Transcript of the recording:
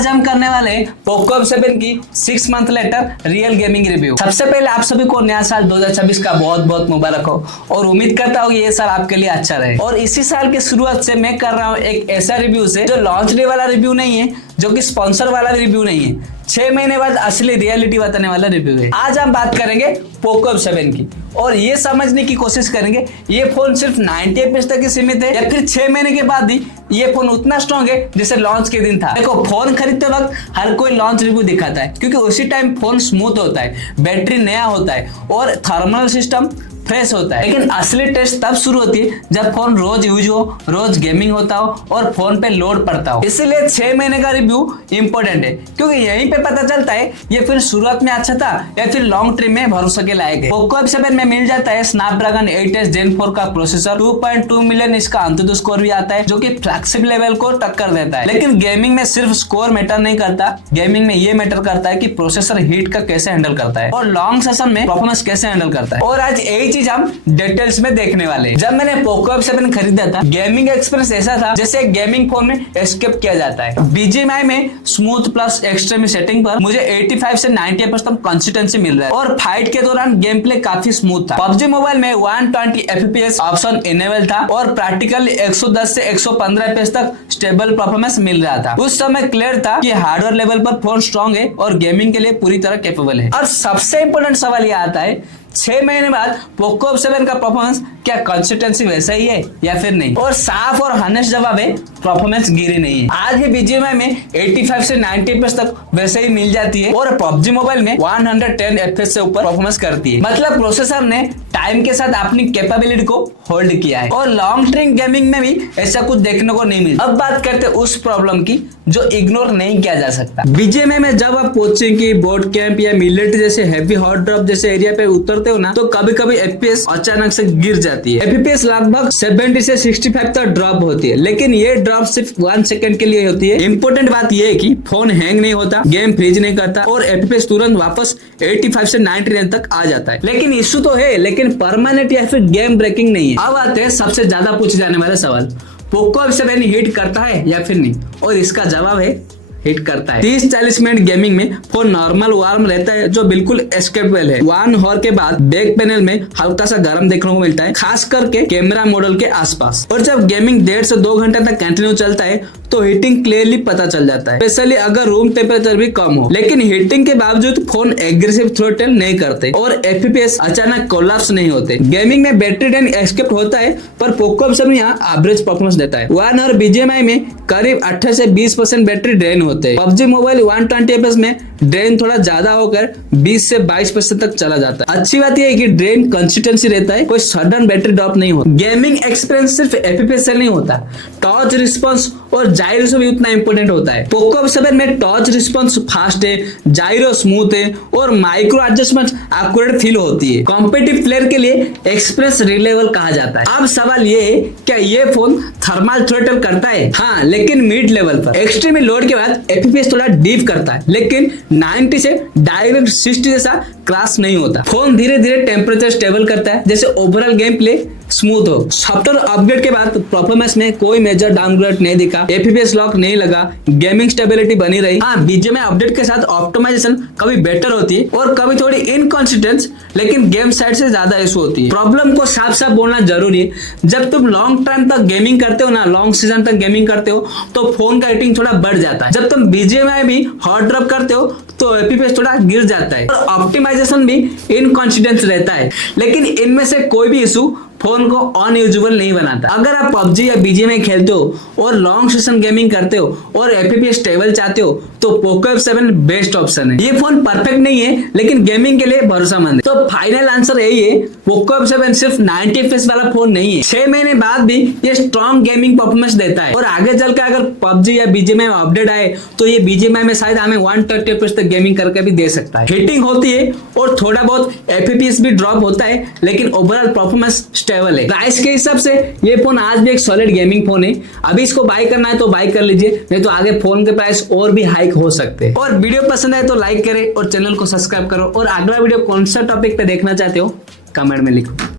आज हम करने वाले पोको F7 की 6 month later real gaming review. सबसे पहले आप सभी को नया साल 2026 का बहुत बहुत मुबारक हो और उम्मीद करता हूँ ये साल आपके लिए अच्छा रहे। और इसी साल के शुरुआत से मैं कर रहा हूँ एक ऐसा रिव्यू से जो लॉन्च डे वाला रिव्यू नहीं है, जो कि स्पॉन्सर वाला रिव्यू नहीं है, 6 महीने बाद असली रियलिटी बताने वाला रिव्यू है। आज हम बात करेंगे पोको F7 की और ये समझने की कोशिश करेंगे ये फोन सिर्फ 90 FPS तक ही सीमित है या फिर 6 महीने के बाद भी ये फोन उतना स्ट्रॉन्ग है जैसे लॉन्च के दिन था। देखो, फोन खरीदते वक्त हर कोई लॉन्च रिव्यू दिखाता है क्योंकि उसी टाइम फोन स्मूथ होता है, बैटरी नया होता है और थर्मल सिस्टम फ्रेश होता है। लेकिन असली टेस्ट तब शुरू होती है जब फोन रोज यूज हो, रोज गेमिंग होता हो और फोन पे लोड पड़ता हो। इसीलिए 6 महीने का रिव्यू इंपॉर्टेंट है क्योंकि यहीं पे पता चलता है ये फिर शुरुआत में अच्छा था या फिर लॉन्ग टर्म में भरोसे के लायक है। पोको F7 में मिल जाता है स्नैपड्रैगन 8s Gen 4 का प्रोसेसर, 2.2 मिलियन इसका अंतुतु स्कोर भी आता है जो कि फ्लैगशिप लेवल को टक्कर देता है। लेकिन गेमिंग में सिर्फ स्कोर मैटर नहीं करता, गेमिंग में ये मैटर करता है कि प्रोसेसर हीट का कैसे हैंडल करता है और लॉन्ग सेशन में परफॉर्मेंस कैसे हैंडल करता है। और आज यही चीज हम डिटेल्स में देखने वाले हैं। जब मैंने पोको F7 खरीदा था, गेमिंग एक्सपीरियंस ऐसा था जैसे गेमिंग फोन में एस्केप किया जाता है। BGMI में स्मूथ प्लस एक्सट्रीम सेटिंग पर मुझे 85 से 90 FPS तक कंसिस्टेंसी मिल रहा है और फाइट के दौरान गेम प्ले काफी स्मूथ था। PUBG मोबाइल में 120 FPS ऑप्शन इनेबल था और प्रैक्टिकली 110 से 115 FPS तक स्टेबल परफॉर्मेंस मिल रहा था। उस समय क्लियर था कि हार्डवेयर लेवल पर फोन स्ट्रॉन्ग है और गेमिंग के लिए पूरी तरह कैपेबल है। और सबसे इंपॉर्टेंट सवाल यह आता है 6 महीने बाद पोको F7 का परफॉर्मेंस क्या कंसिस्टेंसी वैसा ही है या फिर नहीं? और साफ और हॉनेस्ट जवाब है परफॉर्मेंस गिरी नहीं है। आज भी BGMI में 85 से 90 FPS तक वैसे ही मिल जाती है और PUBG मोबाइल में 110 FPS से ऊपर परफॉर्मेंस करती है। मतलब प्रोसेसर ने टाइम के साथ अपनी कैपेबिलिटी को होल्ड किया है और लॉन्ग टर्म गेमिंग में भी ऐसा कुछ देखने को नहीं मिलता। अब बात करते हैं उस प्रॉब्लम की जो इग्नोर नहीं किया जा सकता। BGMI में जब आप कोचिंग, बोट कैंप या मिलिट्री जैसे हैवी हॉट ड्रॉप जैसे एरिया पे उतरते हो ना, तो कभी कभी FPS अचानक से गिर जाती है। FPS लगभग 70 से 65 तक ड्रॉप होती है, लेकिन ये ड्रॉप सिर्फ 1 सेकंड के लिए होती है। इंपॉर्टेंट बात ये है कि फोन हैंग नहीं होता, गेम फ्रीज नहीं करता और FPS तुरंत वापस 85 से 90 रेंज तक आ जाता है। लेकिन इश्यू तो है, लेकिन परमानेंट या फिर गेम ब्रेकिंग नहीं है। अब आते हैं सबसे ज्यादा पूछे जाने वाले सवाल, पोको F7 हिट करता है या फिर नहीं? और इसका जवाब है हिट करता है। 30-40 मिनट गेमिंग में फोन नॉर्मल वार्म रहता है जो बिल्कुल एस्केपेबल है। 1 हॉर के बाद बैक पैनल में हल्का सा गर्म देखने को मिलता है, खास करके कैमरा मॉडल के आसपास। और जब गेमिंग 1.5 से 2 घंटे तक कंटिन्यू चलता है तो हीटिंग क्लियरली पता चल जाता है, स्पेशली अगर रूम टेम्परेचर भी कम हो। लेकिन हीटिंग के बावजूद फोन एग्रेसिव थ्रोटल नहीं करते और FPS अचानक कोलैप्स नहीं होते। गेमिंग में बैटरी ड्रेन एस्केप होता है पर पोको F7 यहाँ एवरेज परफॉर्मेंस देता है। 1 और BGMI में करीब 18 से 20% बैटरी ड्रेन होते हैं। PUBG मोबाइल 120 FPS में ड्रेन थोड़ा ज्यादा होकर 20 से 22% तक चला जाता है। अच्छी बात यह है कि ड्रेन कंसिस्टेंसी रहता है, कोई सडन बैटरी ड्रॉप नहीं होता। गेमिंग एक्सपीरियंस सिर्फ FPS से नहीं होता, टच रिस्पॉन्स और जाइरो से भी उतना इंपॉर्टेंट होता है। पोको F7 में टच रिस्पॉन्स फास्ट है, जाइरो स्मूथ है और माइक्रो एडजस्टमेंट एक्यूरेट फील होती है। कॉम्पिटिटिव प्लेयर के लिए एक्सप्रेस रिलेबल कहा जाता है। अब सवाल ये है, क्या ये फोन थर्मल थ्रोटल करता है? हाँ, लेकिन मिड लेवल पर। एक्सट्रीम लोड के बाद FPS थोड़ा डीप करता है, लेकिन 90 से डायरेक्ट 60 जैसा क्रैश नहीं होता। फोन धीरे धीरे टेम्परेचर स्टेबल करता है जैसे ओवरऑल गेम प्ले स्मूथ हो। सॉफ्टवेयर अपडेट के बाद परफॉर्मेंस में कोई मेजर डाउनग्रेड नहीं दिखा, FPS लॉक नहीं लगा, गेमिंग स्टेबिलिटी बनी रही। हाँ, BGMI अपडेट के साथ ऑप्टिमाइजेशन कभी बेटर होती है और कभी थोड़ी इनकॉन्सिस्टेंट, लेकिन गेम साइड से ज्यादा इशू होती है। प्रॉब्लम को साफ साफ बोलना जरूरी है। जब तुम लॉन्ग टाइम तक गेमिंग करते हो ना, लॉन्ग सीजन तक गेमिंग करते हो तो फोन का रेटिंग थोड़ा बढ़ जाता है। जब तुम BGMI भी हॉट ड्रॉप करते हो तो FPS थोड़ा गिर जाता है और ऑप्टिमाइजेशन भी इनकॉन्सिस्टेंट रहता है। लेकिन इनमें से कोई भी इशू फोन को अनयूजुअल नहीं बनाता। अगर आप PUBG या BGMI खेलते हो और लॉन्ग सेशन गेमिंग करते हो और FPS स्टेबल चाहते हो तो पोको F7 बेस्ट ऑप्शन है। ये फोन परफेक्ट नहीं है लेकिन गेमिंग के लिए भरोसेमंद है। तो फाइनल आंसर यही है, पोको F7 सिर्फ 90 FPS वाला फोन नहीं है, 6 महीने बाद भी ये स्ट्रॉन्ग गेमिंग परफॉर्मेंस देता है और आगे चलकर अगर PUBG या BGMI में अपडेट आए तो ये BGMI में शायद हमें 130 FPS तक गेमिंग करके भी दे सकता है। हिटिंग होती है और थोड़ा बहुत FPS भी ड्रॉप होता है, लेकिन ओवरऑल परफॉर्मेंस स्टेबल है। प्राइस के हिसाब से ये फोन आज भी एक सॉलिड गेमिंग फोन है। अभी इसको बाय करना है तो बाय कर लीजिए, नहीं तो आगे फोन के प्राइस और भी हाइक हो सकते हैं। और वीडियो पसंद आए तो लाइक करें और चैनल को सब्सक्राइब करो। और अगला वीडियो कौन सा टॉपिक पे देखना चाहते हो कमेंट में लिखो।